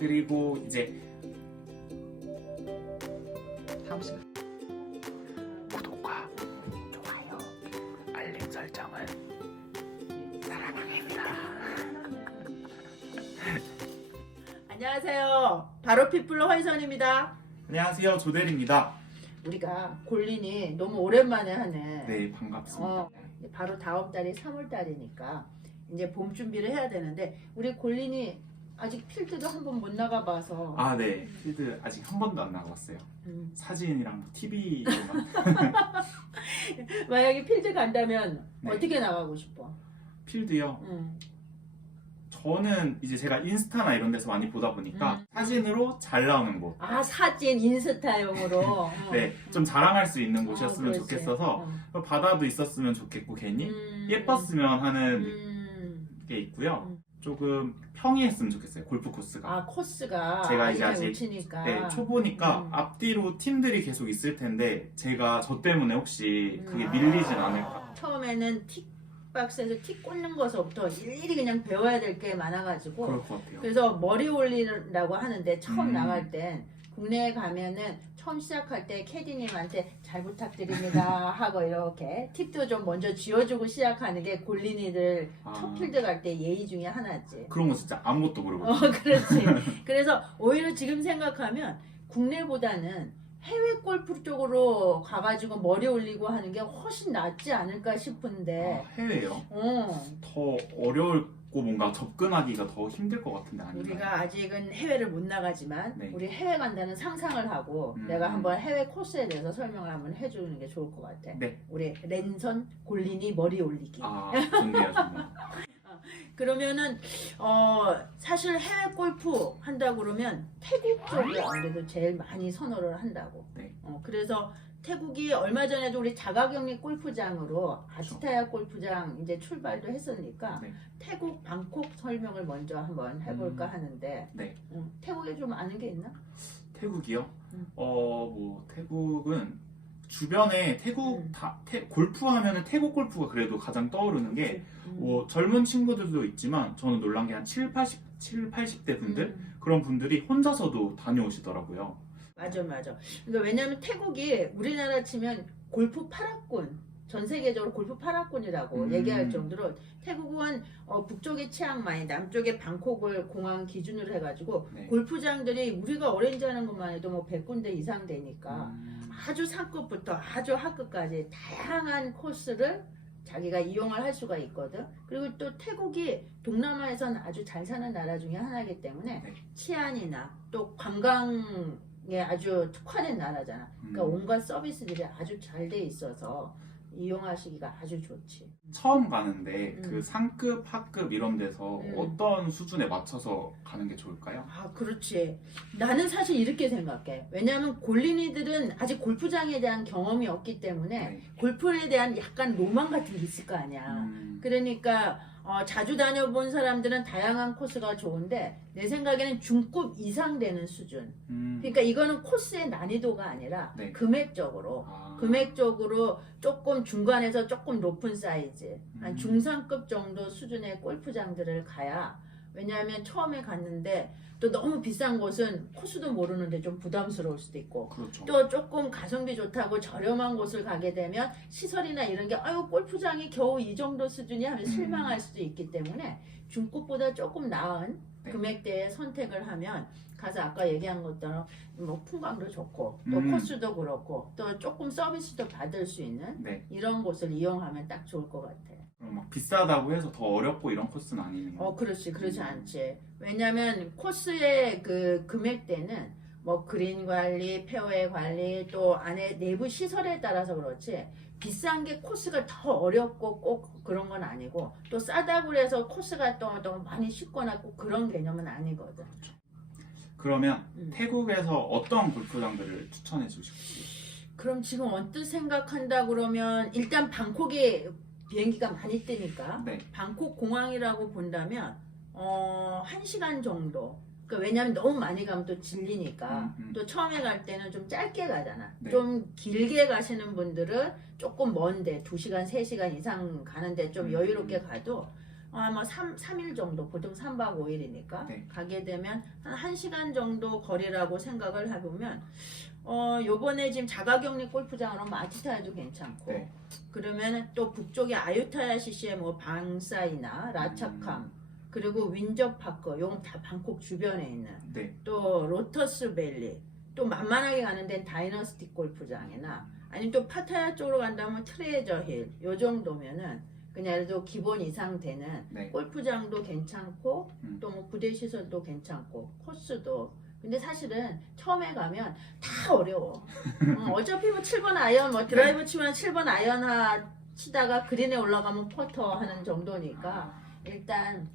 그리고 이제 다음 시간. 구독과 좋아요, 알림 설정은 사랑합니다. 안녕하세요. 바로 피플러 화이선입니다. 안녕하세요, 조델입니다. 우리가 골린이 너무 오랜만에 하네. 네, 반갑습니다. 바로 다음 달이 3월 달이니까 이제 봄 준비를 해야 되는데 우리 골린이 아직 필드도 한 번 못 나가봐서. 아, 네. 필드 아직 한 번도 안 나가봤어요. 사진이랑 TV로만. 만약에 필드 간다면 네. 어떻게 나가고 싶어? 필드요? 저는 이제 제가 인스타나 이런 데서 많이 보다 보니까 사진으로 잘 나오는 곳. 아, 사진 인스타용으로. 네, 좀 자랑할 수 있는 곳이었으면 그렇지. 좋겠어서 바다도 있었으면 좋겠고 괜히 예뻤으면 하는 게 있고요. 조금 평이했으면 좋겠어요, 골프 코스가. 아, 코스가 제가 이제 아직 치니까. 네, 초보니까 앞뒤로 팀들이 계속 있을 텐데 제가 저 때문에 혹시 그게 밀리진 않을까. 처음에는 틱박스에서 틱 꽂는 것부터 일일이 그냥 배워야 될 게 많아가지고. 그럴 것 같아요. 그래서 머리 올리라고 하는데 처음 음. 나갈 땐 국내에 가면은 처음 시작할 때 캐디님한테 잘 부탁드립니다 하고 이렇게 팁도 좀 먼저 쥐어주고 시작하는 게 골린이들 첫 필드 갈 때 예의 중에 하나지. 그런 거 진짜 아무것도 모르거든요. 그렇지. 그래서 오히려 지금 생각하면 국내보다는 해외 골프 쪽으로 가가지고 머리 올리고 하는 게 훨씬 낫지 않을까 싶은데. 해외요? 어. 더 어려울고 뭔가 접근하기가 더 힘들 것 같은데 아닌가요? 우리가 아직은 해외를 못 나가지만 네. 우리 해외 간다는 상상을 하고 내가 한번 해외 코스에 대해서 설명을 한번 해주는 게 좋을 것 같아. 네. 우리 랜선 골린이 머리 올리기. 아, 좋네요, 좋네요. 그러면은 사실 해외 골프 한다 그러면 태국 쪽이 아무래도 제일 많이 선호를 한다고. 네. 그래서 태국이 얼마 전에도 우리 자가격리 골프장으로 아시타야 골프장 이제 출발도 했으니까 네. 태국 방콕 설명을 먼저 한번 해볼까 하는데. 네. 태국에 좀 아는 게 있나? 태국이요? 뭐 태국은 주변에 태국 골프 하면은 태국 골프가 그래도 가장 떠오르는 게 뭐 젊은 친구들도 있지만 저는 놀란 게 한 80대 분들 그런 분들이 혼자서도 다녀오시더라고요. 맞아. 그러니까 왜냐하면 태국이 우리나라 치면 골프 8학군, 전 세계적으로 골프 8학군이라고 얘기할 정도로 태국은 북쪽의 치앙마이, 남쪽의 방콕을 공항 기준으로 해가지고 네. 골프장들이 우리가 어레인지 하는 것만 해도 뭐 100군데 이상 되니까 아주 상급부터 아주 하급까지 다양한 코스를 자기가 이용을 할 수가 있거든. 그리고 또 태국이 동남아에서는 아주 잘 사는 나라 중에 하나이기 때문에 네. 치안이나 또 관광에 아주 특화된 나라잖아. 그러니까 온갖 서비스들이 아주 잘 돼 있어서 이용하시기가 아주 좋지. 처음 가는데 그 상급, 하급 이런 데서 어떤 수준에 맞춰서 가는 게 좋을까요? 아, 그렇지. 나는 사실 이렇게 생각해. 왜냐하면 골린이들은 아직 골프장에 대한 경험이 없기 때문에 네. 골프에 대한 약간 로망 같은 게 있을 거 아니야. 그러니까 자주 다녀본 사람들은 다양한 코스가 좋은데 내 생각에는 중급 이상 되는 수준. 그러니까 이거는 코스의 난이도가 아니라 네. 금액적으로 조금 중간에서 조금 높은 사이즈, 한 중상급 정도 수준의 골프장들을 가야. 왜냐하면 처음에 갔는데 또 너무 비싼 곳은 코스도 모르는데 좀 부담스러울 수도 있고, 그렇죠. 또 조금 가성비 좋다고 저렴한 곳을 가게 되면 시설이나 이런 게 골프장이 겨우 이 정도 수준이 하면 실망할 수도 있기 때문에 중급보다 조금 나은 네. 금액대의 선택을 하면 가서 아까 얘기한 것처럼 뭐 풍광도 좋고 또 코스도 그렇고 또 조금 서비스도 받을 수 있는 네. 이런 곳을 이용하면 딱 좋을 것 같아. 그럼 막 비싸다고 해서 더 어렵고 이런 코스는 아니네요. 그렇지 않지. 왜냐면 코스의 그 금액대는 뭐 그린 관리, 페어웨이 관리, 또 안에 내부 시설에 따라서 그렇지 비싼 게 코스가 더 어렵고 꼭 그런 건 아니고, 또 싸다고 해서 코스가 또 많이 쉽거나 꼭 그런 개념은 아니거든. 그렇죠. 그러면 태국에서 어떤 골프장들을 추천해 주실지? 그럼 지금 언뜻 생각한다 그러면 일단 방콕에 비행기가 많이 뜨니까 네. 방콕 공항이라고 본다면 1시간 정도. 그러니까 왜냐면 너무 많이 가면 또 질리니까. 또 처음에 갈 때는 좀 짧게 가잖아. 네. 좀 길게 가시는 분들은 조금 먼데 2시간, 3시간 이상 가는데 좀 여유롭게 가도 아마 3일 정도, 보통 3박 5일이니까 네. 가게 되면 한 1시간 정도 거리라고 생각을 해보면 요번에 지금 자가격리 골프장으로 마티타야도 괜찮고 네. 그러면 또 북쪽에 아유타야 CC의 뭐 방사이나 라차캄 그리고 윈저파크 요건 다 방콕 주변에 있는 네. 또 로터스 밸리 또 만만하게 가는 데는 다이너스티 골프장이나 아니면 또 파타야 쪽으로 간다면 트레저 힐 요 정도면은 그냥 예를 들어 기본 이상 되는 네. 골프장도 괜찮고 또 뭐 부대 시설도 괜찮고 코스도 근데 사실은 처음에 가면 다 어려워. 어차피 뭐 7번 아이언 뭐 드라이브 치면 7번 아이언 치다가 그린에 올라가면 퍼터 하는 정도니까 일단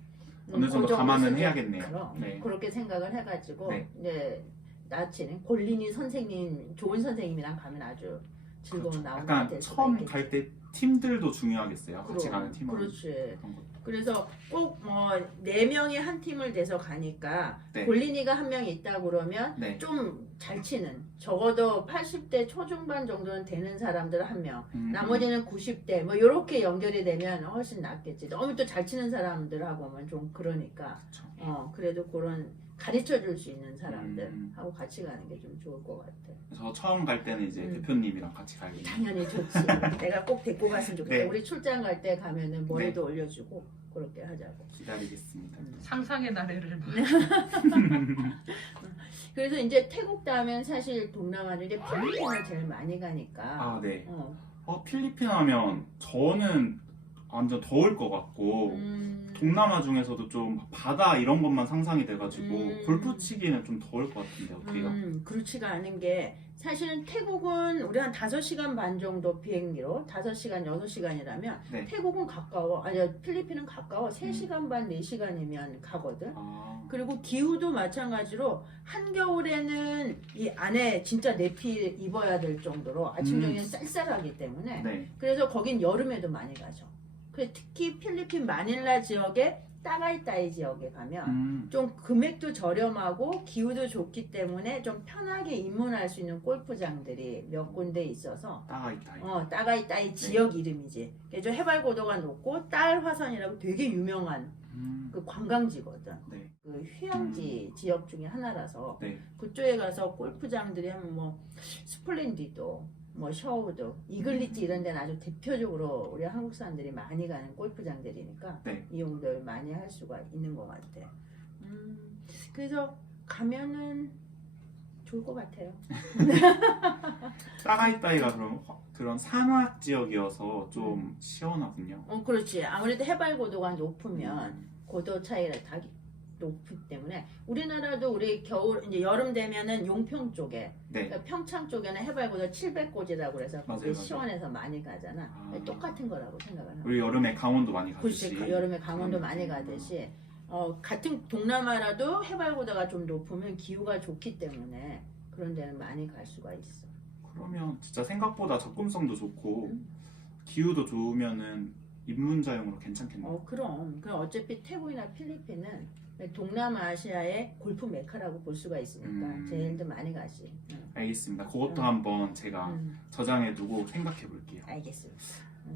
어느 정도 그 감안은 정도 해야겠네요. 그럼 네. 그렇게 생각을 해가지고 네. 이제 나치는 골리니 선생님 좋은 선생님이랑 가면 아주 즐거운 그렇죠. 나오가 약간 될 수가 처음 있겠지. 갈 때 팀들도 중요하겠어요. 같이 그럼, 가는 팀원. 그렇지. 그런 것. 그래서 꼭 뭐 4명이 한 팀을 돼서 가니까 네. 골리니가 한 명 있다 그러면 네. 좀 잘 치는 적어도 80대 초중반 정도는 되는 사람들 한 명, 나머지는 90대 뭐 이렇게 연결이 되면 훨씬 낫겠지. 너무 또 잘 치는 사람들하고는 좀 그러니까 그렇죠. 그래도 그런 가르쳐 줄 수 있는 사람들 하고 같이 가는 게 좀 좋을 것 같아. 저 처음 갈 때는 이제 대표님이랑 같이 가야겠네요. 당연히 좋지. 내가 꼭 데리고 갔으면 좋겠다. 네. 우리 출장 갈 때 가면은 머리도 올려주고 그렇게 하자고. 기다리겠습니다. 상상의 나래를 막. 그래서 이제 태국 다음엔 사실 동남아를 이제 필리핀을 제일 많이 가니까. 아, 네. 어. 필리핀 하면 저는 완전 더울 것 같고 동남아 중에서도 좀 바다 이런 것만 상상이 돼가지고 골프 치기는 좀 더울 것 같은데 어떻게요? 그렇지가 않은 게 사실은 태국은 우리 한 5시간 반 정도 비행기로 5시간, 6시간이라면 네. 태국은 가까워. 아니 필리핀은 가까워. 3시간 반, 4시간이면 가거든. 아, 그리고 기후도 마찬가지로 한겨울에는 이 안에 진짜 내피 입어야 될 정도로 아침 저녁에 쌀쌀하기 때문에 네. 그래서 거긴 여름에도 많이 가죠. 그래서 특히 필리핀 마닐라 지역에 따가이따이 지역에 가면 좀 금액도 저렴하고 기후도 좋기 때문에 좀 편하게 입문할 수 있는 골프장들이 몇 군데 있어서 따가이따이. 따가이따이 지역 이름이지. 그래서 해발 고도가 높고 딸 화산이라고 되게 유명한 그 관광지거든. 네. 그 휴양지 지역 중에 하나라서 네. 그쪽에 가서 골프장들이 하면 뭐 스플렌디도 뭐 셔우도 이글리지 이런 데는 아주 대표적으로 우리 한국 사람들이 많이 가는 골프장들이니까 네. 이용들 많이 할 수가 있는 것 같아. 그래서 가면은 좋을 것 같아요. 따가이따이가 그런 산악 지역이어서 좀 시원하군요. 그렇지. 아무래도 해발 고도가 높으면 고도 차이가 다 높기 때문에 우리나라도 우리 겨울 이제 여름 되면은 용평 쪽에 네. 그러니까 평창 쪽에는 해발 고도 700고지라고 그래서 거기 맞아요. 시원해서 많이 가잖아. 아. 똑같은 거라고 생각을 하고. 우리 여름에 강원도 많이 가듯이. 그렇지. 여름에 강원도 많이 가듯이 같은 동남아라도 해발 고도가 좀 높으면 기후가 좋기 때문에 그런 데는 많이 갈 수가 있어. 그러면 진짜 생각보다 접근성도 좋고 기후도 좋으면은 입문자용으로 괜찮겠네요. 그럼 어차피 태국이나 필리핀은 동남아시아의 골프 메카라고 볼 수가 있으니까 제일도 많이 가지. 알겠습니다. 그것도 한번 제가 저장해두고 생각해 볼게요. 알겠습니다.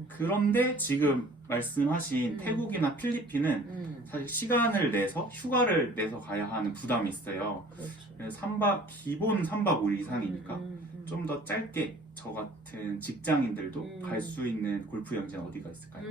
그런데 지금 말씀하신 태국이나 필리핀은 사실 시간을 내서 휴가를 내서 가야 하는 부담이 있어요. 그렇죠. 그래서 기본 3박 5일 이상이니까 좀 더 짧게 저 같은 직장인들도 갈 수 있는 골프 여행지는 어디가 있을까요?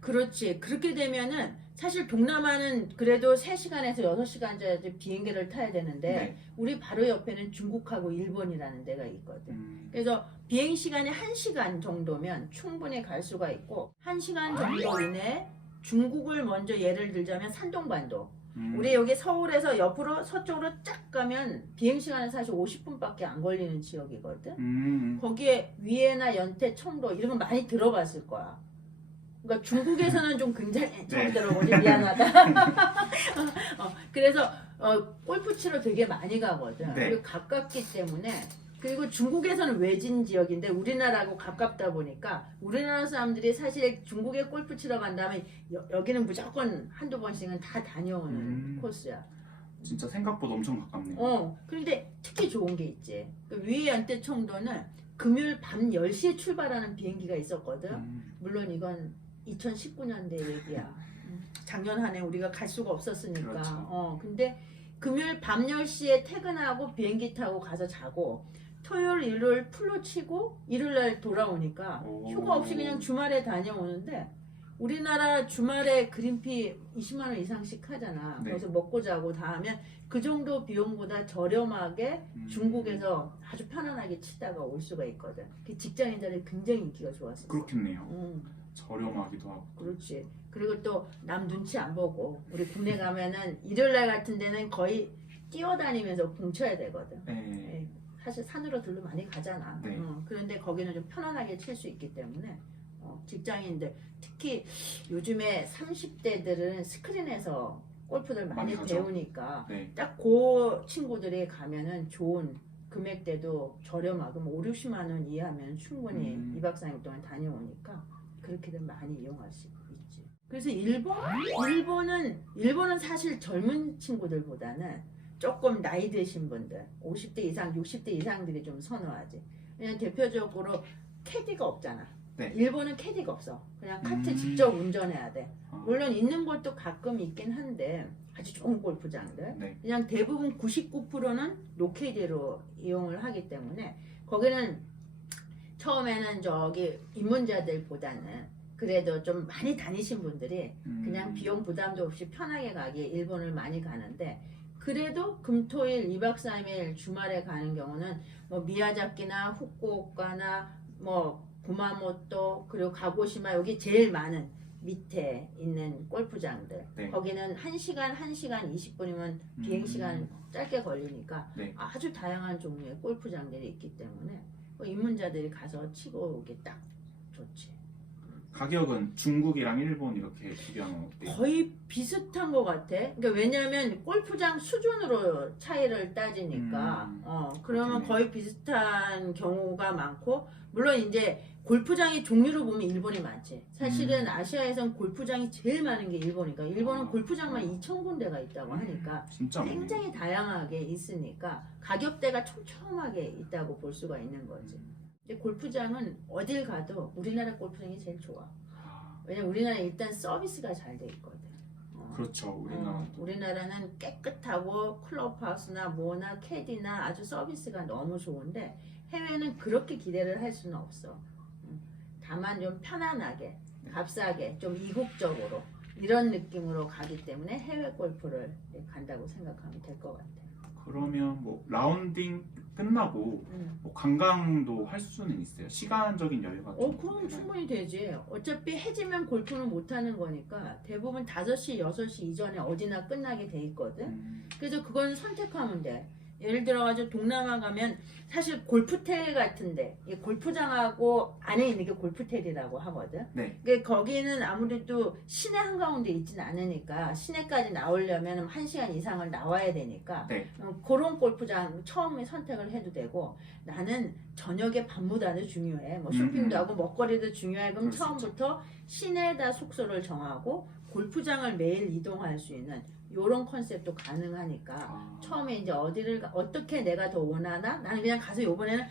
그렇지. 그렇게 되면은 사실 동남아는 그래도 3시간에서 6시간짜리 비행기를 타야 되는데 네. 우리 바로 옆에는 중국하고 일본이라는 데가 있거든. 그래서 비행 시간이 1시간 정도면 충분히 갈 수가 있고 1시간 정도 이내에 중국을 먼저 예를 들자면 산동반도 우리 여기 서울에서 옆으로 서쪽으로 쫙 가면 비행시간은 사실 50분밖에 안 걸리는 지역이거든. 거기에 위에나 연태, 청도 이런 거 많이 들어봤을 거야. 그러니까 중국에서는 좀 굉장히 처음 들어보지 미안하다. 그래서 골프 치러 되게 많이 가거든. 네. 그리고 가깝기 때문에 그리고 중국에서는 외진 지역인데 우리나라하고 가깝다 보니까 우리나라 사람들이 사실 중국에 골프 치러 간다면 여기는 무조건 한두 번씩은 다 다녀오는 코스야. 진짜 생각보다 엄청 가깝네요. 그런데 특히 좋은 게 있지. 그 위에 연태 청도는 금요일 밤 10시에 출발하는 비행기가 있었거든. 물론 이건 2019년대 얘기야. 작년 한 해 우리가 갈 수가 없었으니까. 그렇죠. 근데 금요일 밤 10시에 퇴근하고 비행기 타고 가서 자고 토요일 일요일 풀로 치고 일요일날 돌아오니까 오. 휴가 없이 그냥 주말에 다녀오는데 우리나라 주말에 그린피 20만 원 이상씩 하잖아. 네. 그래서 먹고 자고 다 하면 그 정도 비용보다 저렴하게 중국에서 아주 편안하게 치다가 올 수가 있거든. 그 직장인들이 굉장히 인기가 좋았어. 그렇겠네요. 저렴하기도 하고. 그렇지. 그리고 또 남 눈치 안 보고 우리 국내 가면은 일요일날 같은 데는 거의 뛰어다니면서 공쳐야 되거든. 네. 사실 산으로 들로 많이 가잖아. 네. 그런데 거기는 좀 편안하게 칠 수 있기 때문에 직장인들 특히 요즘에 30대들은 스크린에서 골프를 많이 가죠. 배우니까 네. 딱 그 친구들이 가면은 좋은 금액대도 저렴하고 뭐 5, 60만 원 이하면 충분히 2박 3일 동안 다녀오니까 그렇게들 많이 이용할 수 있지. 그래서 일본은 사실 젊은 친구들보다는 조금 나이 드신 분들 50대 이상 60대 이상들이 좀 선호하지. 왜냐면 대표적으로 캐디가 없잖아. 네. 일본은 캐디가 없어. 그냥 카트 직접 운전해야 돼. 아. 물론 있는 곳도 가끔 있긴 한데 아주 좋은 골프장들. 네. 그냥 대부분 99%는 노캐디로 이용을 하기 때문에 거기는 처음에는 저기 입문자들보다는 그래도 좀 많이 다니신 분들이 그냥 비용 부담도 없이 편하게 가기에 일본을 많이 가는데 그래도 금토일 2박 3일 주말에 가는 경우는 뭐 미야자키나 후쿠오카나 뭐 구마모토 그리고 가고시마 여기 제일 많은 밑에 있는 골프장들. 네. 거기는 1시간 20분이면 비행시간 짧게 걸리니까 네. 아주 다양한 종류의 골프장들이 있기 때문에 뭐 입문자들이 가서 치고 오기 딱 좋지. 가격은 중국이랑 일본 이렇게 비교하면 어때요? 거의 비슷한 것 같아. 그러니까 왜냐하면 골프장 수준으로 차이를 따지니까 그러면 그렇겠네. 거의 비슷한 경우가 많고 물론 이제 골프장의 종류로 보면 일본이 많지. 사실은 아시아에선 골프장이 제일 많은 게 일본이니까 일본은 골프장만 2,000군데가 있다고 하니까 진짜 많네요. 굉장히 다양하게 있으니까 가격대가 촘촘하게 있다고 볼 수가 있는 거지. 근데 골프장은 어딜 가도 우리나라 골프장이 제일 좋아. 왜냐면 우리나라는 일단 서비스가 잘 돼 있거든. 그렇죠. 우리나라. 우리나라는 깨끗하고 클럽하우스나 뭐나 캐디나 아주 서비스가 너무 좋은데 해외는 그렇게 기대를 할 수는 없어. 다만 좀 편안하게, 값싸게, 좀 이국적으로 이런 느낌으로 가기 때문에 해외 골프를 간다고 생각하면 될 것 같아. 그러면 뭐 라운딩 끝나고 뭐 관광도 할 수는 있어요? 시간적인 여유가 좀 그럼 되나요? 충분히 되지. 어차피 해지면 골프는 못 하는 거니까 대부분 5시, 6시 이전에 어디나 끝나게 돼 있거든. 그래서 그건 선택하면 돼. 예를 들어가지고 동남아 가면 사실 골프텔 같은데 이 골프장하고 안에 있는 게 골프텔이라고 하거든. 네. 그러니까 거기는 아무래도 시내 한가운데 있진 않으니까 시내까지 나오려면 1시간 이상을 나와야 되니까 네. 그런 골프장 처음에 선택을 해도 되고 나는 저녁에 밤보다도 중요해. 뭐 쇼핑도 하고 먹거리도 중요해. 그럼 그럴 수 처음부터 시내에다 숙소를 정하고 골프장을 매일 이동할 수 있는 요런 컨셉도 가능하니까 처음에 이제 어디를 어떻게 내가 더 원하나 나는 그냥 가서 요번에는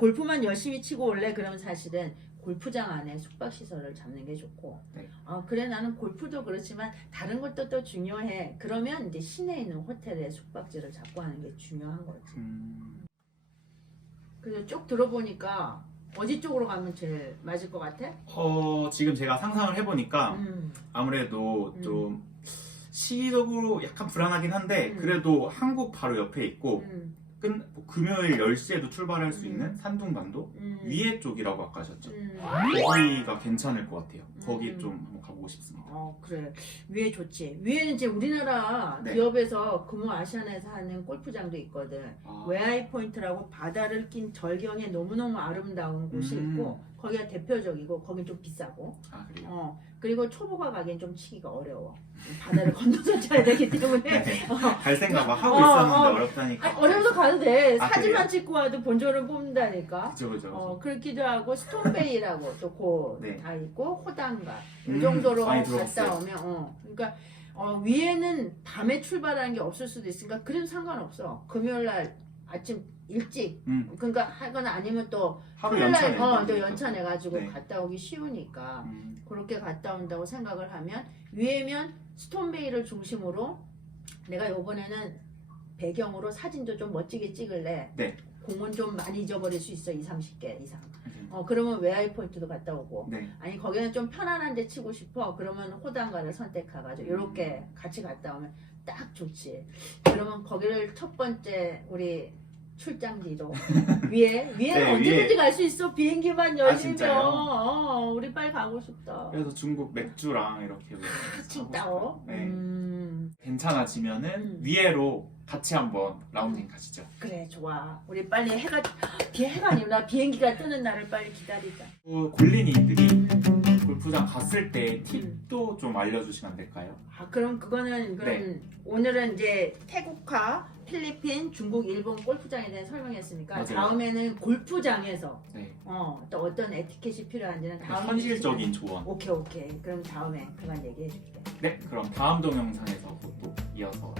골프만 열심히 치고 올래 그러면 사실은 골프장 안에 숙박시설을 잡는 게 좋고 네. 그래 나는 골프도 그렇지만 다른 것도 또 중요해 그러면 이제 시내에 있는 호텔에 숙박지를 잡고 하는 게 중요한 거지. 그래서 쭉 들어보니까 어디 쪽으로 가면 제일 맞을 것 같아? 지금 제가 상상을 해보니까 아무래도 좀 시기적으로 약간 불안하긴 한데 그래도 한국 바로 옆에 있고 금요일 10시에도 출발할 수 있는 산둥반도 위에 쪽이라고 아까 하셨죠? 거기가 괜찮을 것 같아요. 거기 좀 한번 가보고 싶습니다. 그래. 위에 좋지. 위에는 이제 우리나라 네. 기업에서 금호 아시아나에서 하는 골프장도 있거든. 웨아이 포인트라고 바다를 낀 절경에 너무너무 아름다운 곳이 있고 거기가 대표적이고 거긴 좀 비싸고 그래요? 그리고 초보가 가기엔 좀 치기가 어려워. 바다를 건너서 쳐야 되기 때문에 네. 갈 생각 막 하고 있었는데 어렵다니까. 어려워서 가도 돼. 사진만 그래요? 찍고 와도 본전을 뽑는다니까. 그죠. 그렇기도 하고 스톤베이라고 또 네. 다 있고 호당가 이 정도로 많이 갔다 들어봤어요. 오면 그러니까 위에는 밤에 출발하는 게 없을 수도 있으니까 그래도 상관없어. 금요일날 아침 일찍 그러니까 하거나 아니면 또 하루 토요일날 연차 또 연차 내가지고 네. 갔다 오기 쉬우니까 그렇게 갔다 온다고 생각을 하면 위에면 스톤베이를 중심으로 내가 요번에는 배경으로 사진도 좀 멋지게 찍을래. 네. 공은 좀 많이 잊어버릴 수 있어. 30개 이상. 그러면 웨아이 포인트도 갔다 오고. 네. 아니 거기는 좀 편안한 데 치고 싶어. 그러면 호단가를 선택해가지고 이렇게 같이 갔다 오면 딱 좋지. 그러면 거기를 첫 번째 우리 출장지로 위에 네, 언제든지 위에. 갈 수 있어. 비행기만 열리면. 진짜요? 우리 빨리 가고 싶다. 그래서 중국 맥주랑 이렇게 칭따오. 네. 괜찮아지면은 위에로 같이 한번 라운딩 가시죠. 그래 좋아. 우리 빨리 해가 아니라 비행기가 뜨는 날을 빨리 기다리자. 골린이들이 골프장 갔을 때 팁도 좀 알려주시면 안 될까요? 그럼 그거는 네. 오늘은 이제 태국과 필리핀, 중국, 일본 골프장에 대해 설명했으니까 맞아요. 다음에는 골프장에서 네. 또 어떤 에티켓이 필요한지는 다음 현실적인 조언. 오케이. 그럼 다음에 그만 얘기해 줄게. 네, 그럼 다음 동영상에서 또 이어서